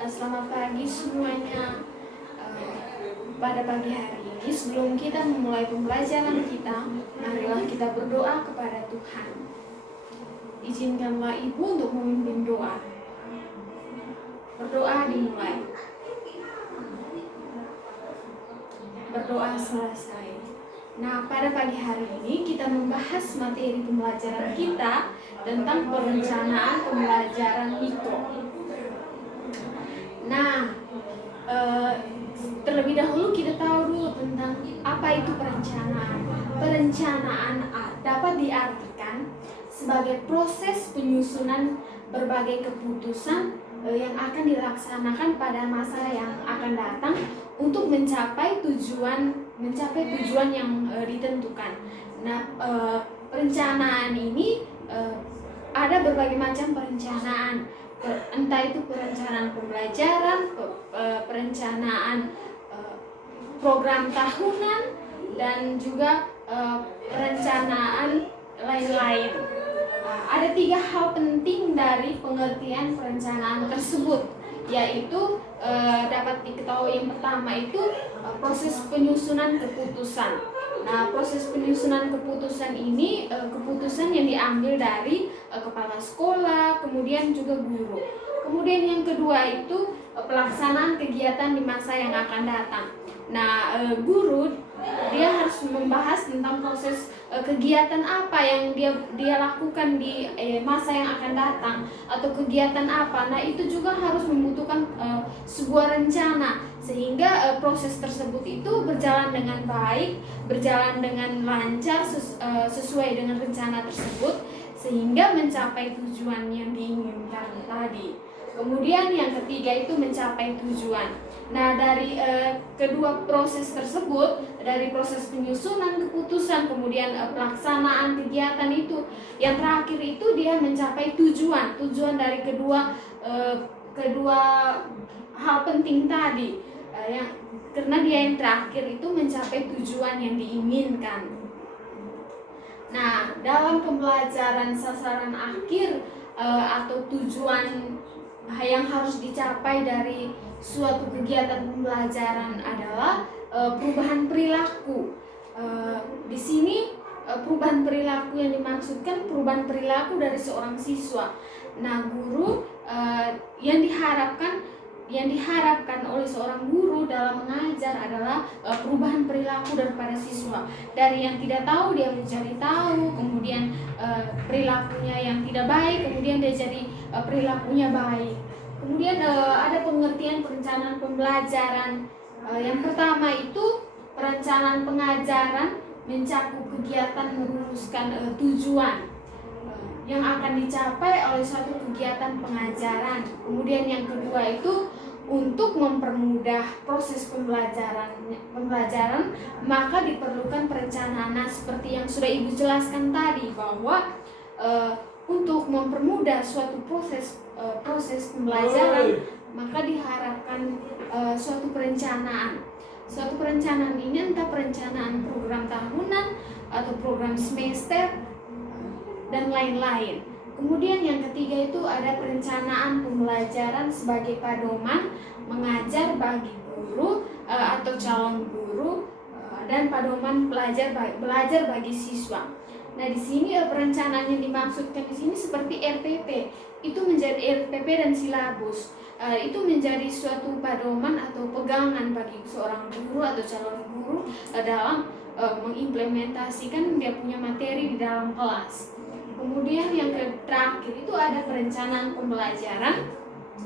Selamat pagi semuanya. Pada pagi hari ini, sebelum kita memulai pembelajaran kita, marilah kita berdoa kepada Tuhan. Izinkanlah Ibu untuk memimpin doa. Berdoa dimulai. Berdoa selesai. Nah, pada pagi hari ini kita membahas materi pembelajaran kita tentang perencanaan pembelajaran mikro. Nah, terlebih dahulu kita tahu dulu tentang apa itu perencanaan. Perencanaan dapat diartikan sebagai proses penyusunan berbagai keputusan yang akan dilaksanakan pada masa yang akan datang untuk mencapai tujuan yang ditentukan. Nah, perencanaan ini ada berbagai macam perencanaan, entah itu perencanaan pembelajaran, perencanaan program tahunan, dan juga perencanaan lain-lain. Ada 3 hal penting dari pengertian perencanaan tersebut, yaitu dapat diketahui yang pertama itu proses penyusunan keputusan. Nah, proses penyusunan keputusan ini keputusan yang diambil dari kepala sekolah, kemudian juga guru. Kemudian yang kedua itu pelaksanaan kegiatan di masa yang akan datang. Nah, guru dia harus membahas tentang proses kegiatan apa yang dia lakukan di masa yang akan datang, atau kegiatan apa. Nah, itu juga harus membutuhkan sebuah rencana sehingga proses tersebut itu berjalan dengan baik, berjalan dengan lancar sesuai dengan rencana tersebut sehingga mencapai tujuan yang diinginkan tadi. Kemudian yang ketiga itu mencapai tujuan. Nah, dari kedua proses tersebut, dari proses penyusunan keputusan, kemudian pelaksanaan kegiatan itu, yang terakhir itu dia mencapai tujuan dari kedua hal penting tadi, karena dia yang terakhir itu mencapai tujuan yang diinginkan. Nah, dalam pembelajaran sasaran akhir atau tujuan yang harus dicapai dari suatu kegiatan pembelajaran adalah perubahan perilaku. Di sini perubahan perilaku yang dimaksudkan perubahan perilaku dari seorang siswa. Nah, guru yang diharapkan oleh seorang guru dalam mengajar adalah perubahan perilaku daripada siswa. Dari yang tidak tahu dia menjadi tahu, kemudian perilakunya yang tidak baik, kemudian dia jadi perilakunya baik. Kemudian ada pengertian perencanaan pembelajaran. Yang pertama itu perencanaan pengajaran mencakup kegiatan merumuskan tujuan yang akan dicapai oleh suatu kegiatan pengajaran. Kemudian yang kedua itu untuk mempermudah proses pembelajaran, maka diperlukan perencanaan. Nah, seperti yang sudah Ibu jelaskan tadi, bahwa untuk mempermudah suatu proses pembelajaran, maka diharapkan suatu perencanaan. Suatu perencanaan ini entah perencanaan program tahunan atau program semester dan lain-lain. Kemudian yang ketiga itu ada perencanaan pembelajaran sebagai pedoman mengajar bagi guru atau calon guru dan pedoman belajar bagi siswa. Nah, di sini perencanaan yang dimaksudkan di sini seperti RPP. Itu menjadi RPP dan silabus. Itu menjadi suatu pedoman atau pegangan bagi seorang guru atau calon guru dalam mengimplementasikan dia punya materi di dalam kelas. Kemudian yang terakhir itu ada perencanaan pembelajaran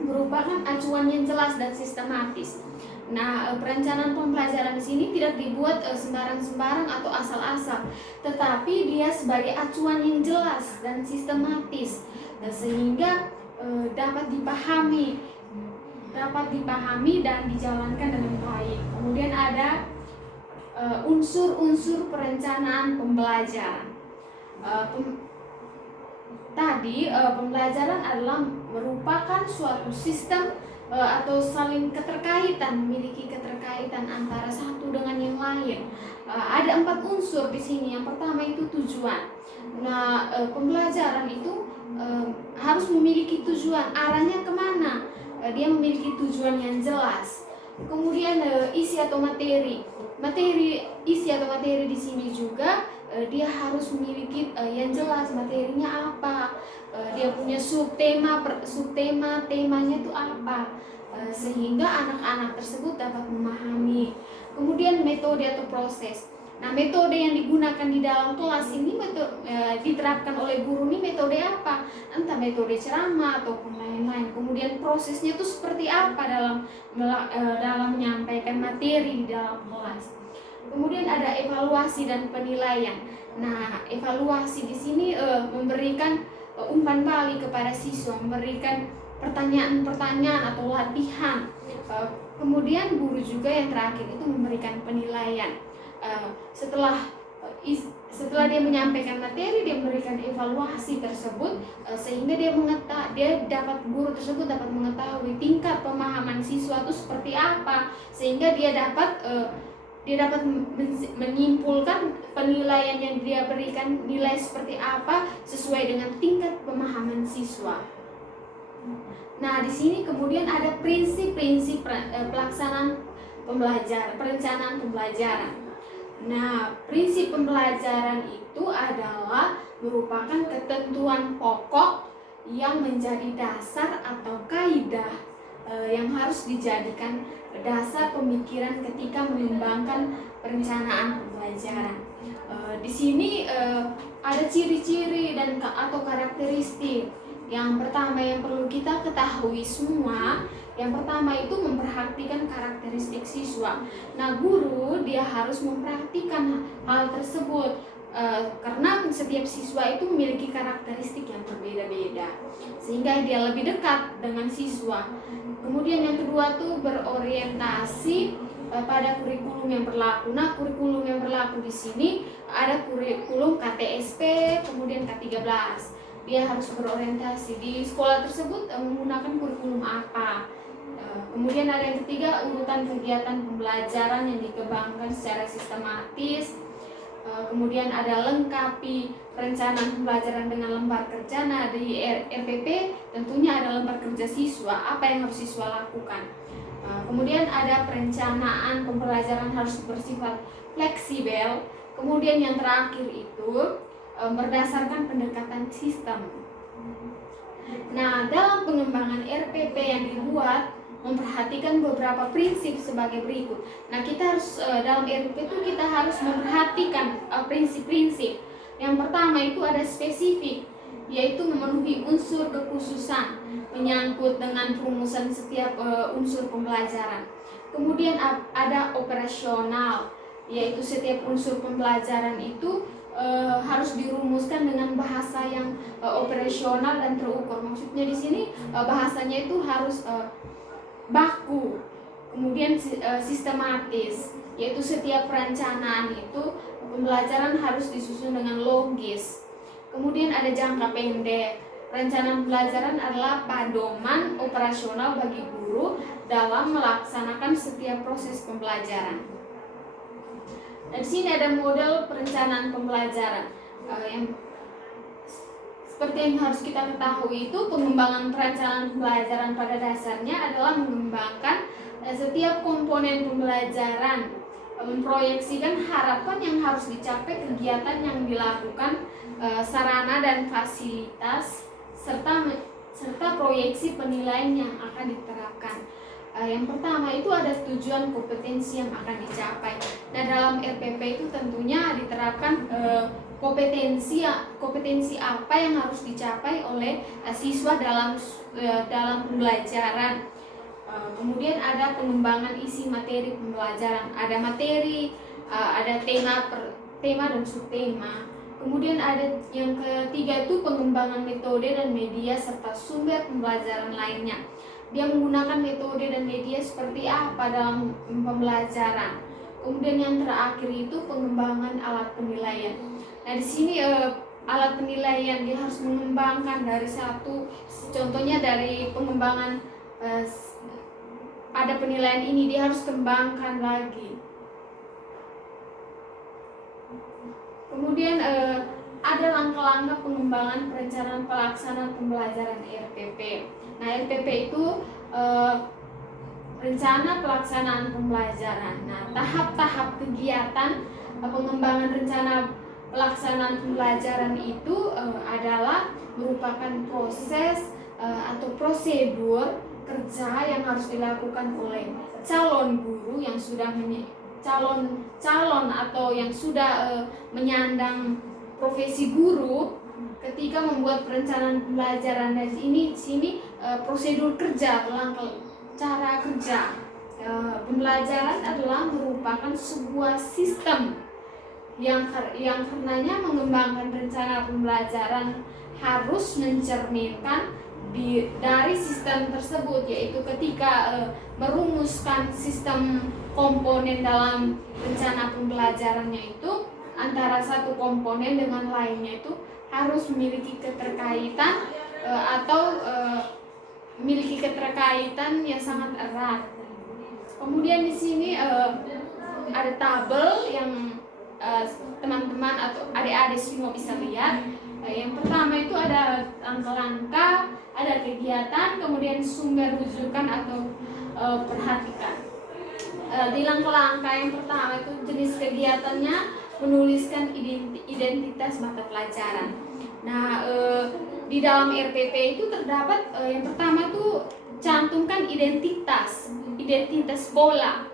merupakan acuan yang jelas dan sistematis. Nah, perencanaan pembelajaran di sini tidak dibuat sembarang-sembarang atau asal-asal, tetapi dia sebagai acuan yang jelas dan sistematis, sehingga dapat dipahami dan dijalankan dengan baik. Kemudian ada unsur-unsur perencanaan pembelajaran. Pembelajaran adalah merupakan suatu sistem atau saling keterkaitan, memiliki keterkaitan antara satu dengan yang lain. Ada 4 unsur di sini. Yang pertama itu tujuan. Nah, pembelajaran itu harus memiliki tujuan, arahnya kemana. dia memiliki tujuan yang jelas. Kemudian isi atau materi di sini juga dia harus memiliki yang jelas materinya apa, dia punya temanya itu apa, sehingga anak-anak tersebut dapat memahami. Kemudian metode atau proses. Nah, metode yang digunakan di dalam kelas ini diterapkan oleh guru ini metode apa? Entah metode ceramah ataupun lain-lain. Kemudian prosesnya itu seperti apa dalam menyampaikan materi di dalam kelas. Kemudian ada evaluasi dan penilaian. Nah, evaluasi di sini memberikan umpan balik kepada siswa, memberikan pertanyaan-pertanyaan atau latihan. Kemudian guru juga yang terakhir itu memberikan penilaian. Setelah dia menyampaikan materi, dia memberikan evaluasi tersebut, sehingga guru tersebut dapat mengetahui tingkat pemahaman siswa itu seperti apa, sehingga dia dapat menyimpulkan penilaian yang dia berikan nilai seperti apa sesuai dengan tingkat pemahaman siswa. Nah, di sini kemudian ada prinsip-prinsip pelaksanaan perencanaan pembelajaran. Nah, prinsip pembelajaran itu adalah merupakan ketentuan pokok yang menjadi dasar atau kaidah yang harus dijadikan dasar pemikiran ketika mengembangkan perencanaan pembelajaran. Di sini ada ciri-ciri atau karakteristik. Yang pertama yang perlu kita ketahui semua, yang pertama itu memperhatikan karakteristik siswa. Nah, guru dia harus memperhatikan hal tersebut karena setiap siswa itu memiliki karakteristik yang berbeda-beda, sehingga dia lebih dekat dengan siswa. Kemudian yang kedua tuh berorientasi pada kurikulum yang berlaku. Nah, kurikulum yang berlaku di sini ada kurikulum KTSP, kemudian K13. Dia harus berorientasi di sekolah tersebut menggunakan kurikulum apa. Kemudian ada yang ketiga, urutan kegiatan pembelajaran yang dikembangkan secara sistematis. Kemudian ada lengkapi perencanaan pembelajaran dengan lembar kerja. Nah, di RPP tentunya ada lembar kerja siswa, apa yang harus siswa lakukan. Kemudian ada perencanaan pembelajaran harus bersifat fleksibel. Kemudian yang terakhir itu berdasarkan pendekatan sistem. Nah, dalam pengembangan RPP yang dibuat memperhatikan beberapa prinsip sebagai berikut. Nah, kita harus dalam RPP itu kita harus memperhatikan prinsip-prinsip. Yang pertama itu ada spesifik, yaitu memenuhi unsur kekhususan menyangkut dengan perumusan setiap unsur pembelajaran. Kemudian ada operasional, yaitu setiap unsur pembelajaran itu harus dirumuskan dengan bahasa yang operasional dan terukur. Maksudnya di sini bahasanya itu harus baku, kemudian sistematis, yaitu setiap perencanaan itu pembelajaran harus disusun dengan logis. Kemudian ada jangka pendek. Perencanaan pembelajaran adalah pedoman operasional bagi guru dalam melaksanakan setiap proses pembelajaran. Dan di sini ada model perencanaan pembelajaran yang seperti yang harus kita ketahui itu pengembangan perencanaan pembelajaran pada dasarnya adalah mengembangkan setiap komponen pembelajaran, memproyeksikan harapan yang harus dicapai, kegiatan yang dilakukan, sarana dan fasilitas, serta proyeksi penilaian yang akan diterapkan. Yang pertama itu ada tujuan kompetensi yang akan dicapai. Nah, dalam RPP itu tentunya diterapkan kompetensi apa yang harus dicapai oleh siswa dalam pembelajaran. Kemudian ada pengembangan isi materi pembelajaran. Ada materi, ada tema dan subtema. Kemudian ada yang ketiga itu pengembangan metode dan media serta sumber pembelajaran lainnya. Dia menggunakan metode dan media seperti apa dalam pembelajaran. Kemudian yang terakhir itu pengembangan alat penilaian. Nah, di sini alat penilaian dia harus mengembangkan dari satu, contohnya dari pengembangan ada penilaian ini dia harus kembangkan lagi. Kemudian ada langkah-langkah pengembangan perencanaan pelaksanaan pembelajaran RPP. Nah, RPP itu eh, rencana pelaksanaan pembelajaran. Nah, tahap-tahap kegiatan pengembangan rencana pelaksanaan pembelajaran itu adalah merupakan proses atau prosedur kerja yang harus dilakukan oleh calon guru yang sudah calon atau yang sudah menyandang profesi guru ketika membuat perencanaan pembelajaran. Dan sini prosedur kerja, cara kerja pembelajaran adalah merupakan sebuah sistem yang karenanya mengembangkan rencana pembelajaran harus mencerminkan dari sistem tersebut, yaitu ketika merumuskan sistem komponen dalam rencana pembelajarannya itu antara satu komponen dengan lainnya itu harus memiliki keterkaitan atau memiliki keterkaitan yang sangat erat. Kemudian di sini ada tabel yang teman-teman atau adik-adik semua bisa lihat. Yang pertama itu ada langkah-langkah, ada kegiatan, kemudian sumber rujukan atau perhatikan. Di langkah-langkah yang pertama itu jenis kegiatannya menuliskan identitas mata pelajaran. Nah, di dalam RPP itu terdapat yang pertama itu cantumkan identitas bola,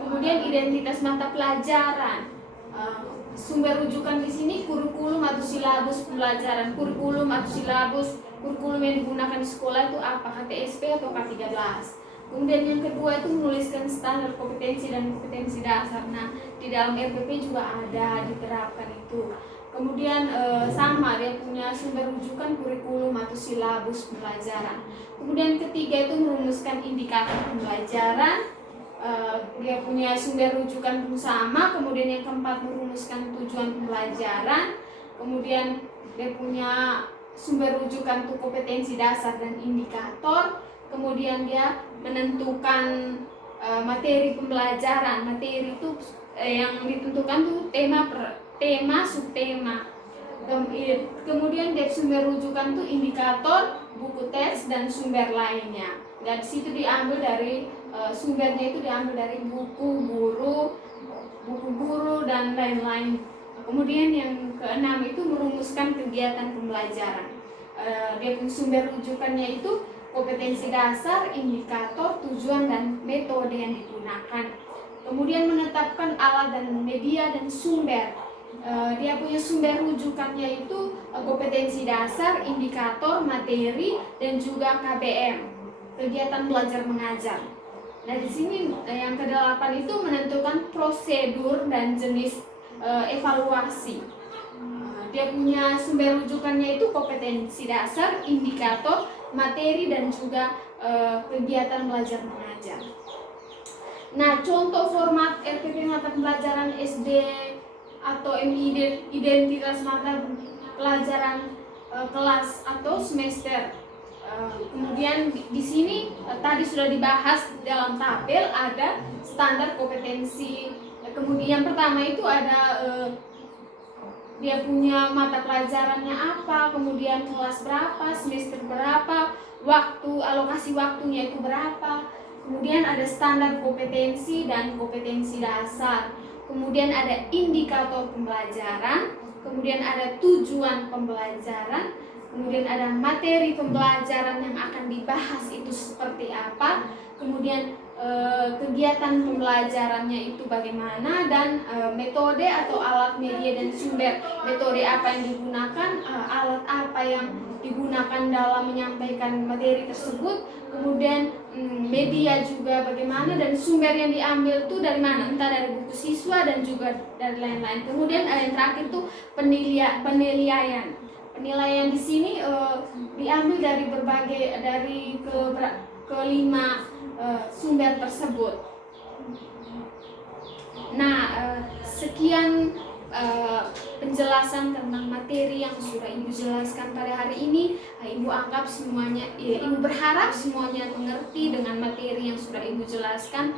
kemudian identitas mata pelajaran. Sumber rujukan di sini kurikulum atau silabus pembelajaran. Kurikulum yang digunakan di sekolah itu apa? KTSP atau K13. Kemudian yang kedua itu menuliskan standar kompetensi dan kompetensi dasar. Nah, di dalam RPP juga ada diterapkan itu. Kemudian sama dia punya sumber rujukan kurikulum atau silabus pembelajaran. Kemudian ketiga itu merumuskan indikator pembelajaran. Dia punya sumber rujukan sama. Kemudian yang keempat merumuskan tujuan pembelajaran. Kemudian dia punya sumber rujukan untuk kompetensi dasar dan indikator. Kemudian dia menentukan materi pembelajaran. Materi itu yang ditentukan tuh tema, subtema. Kemudian dia sumber rujukan tuh indikator, buku teks dan sumber lainnya. Dan situ diambil dari sumbernya itu diambil dari buku guru dan lain-lain. Kemudian yang keenam itu merumuskan kegiatan pembelajaran. Dia punya sumber rujukannya itu kompetensi dasar, indikator, tujuan dan metode yang digunakan. Kemudian menetapkan alat dan media dan sumber. Dia punya sumber rujukannya itu kompetensi dasar, indikator, materi dan juga KBM, kegiatan belajar mengajar. Nah, di sini yang ke-8 itu menentukan prosedur dan jenis evaluasi. Dia punya sumber rujukannya itu kompetensi dasar, indikator, materi dan juga kegiatan belajar mengajar. Nah, contoh format RPP mata pelajaran SD atau MI identitas mata pelajaran kelas atau semester. Kemudian di sini tadi sudah dibahas dalam tabel ada standar kompetensi. Kemudian yang pertama itu ada dia punya mata pelajarannya apa, kemudian kelas berapa, semester berapa, alokasi waktunya itu berapa. Kemudian ada standar kompetensi dan kompetensi dasar. Kemudian ada indikator pembelajaran, kemudian ada tujuan pembelajaran, kemudian ada materi pembelajaran yang akan dibahas itu seperti apa, kemudian kegiatan pembelajarannya itu bagaimana, dan metode atau alat, media dan sumber. Metode apa yang digunakan, alat apa yang digunakan dalam menyampaikan materi tersebut, kemudian media juga bagaimana, dan sumber yang diambil itu dari mana, entah dari buku siswa dan juga dari lain-lain. Kemudian yang terakhir itu penilaian. Penilaian di sini diambil dari kelima sumber tersebut. Nah, sekian penjelasan tentang materi yang sudah Ibu jelaskan pada hari ini. Ibu anggap semuanya, Ibu berharap semuanya mengerti dengan materi yang sudah Ibu jelaskan.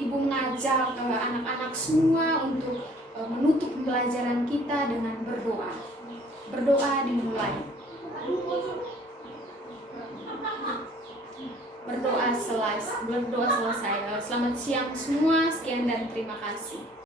Ibu mengajak anak-anak semua untuk menutup pembelajaran kita dengan berdoa. Berdoa dimulai. berdoa selesai. Selamat siang semua, sekian dan terima kasih.